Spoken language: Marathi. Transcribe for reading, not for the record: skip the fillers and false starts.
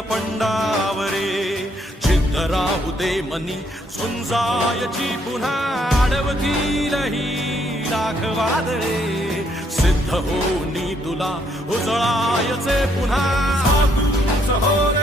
नीळपंडावरे जिद्द राहू दे मनी झुंजायची पुन्हा अडवतील ही लाख वादळे सिद्ध होनी तुला उजळायचे पुन्हा हो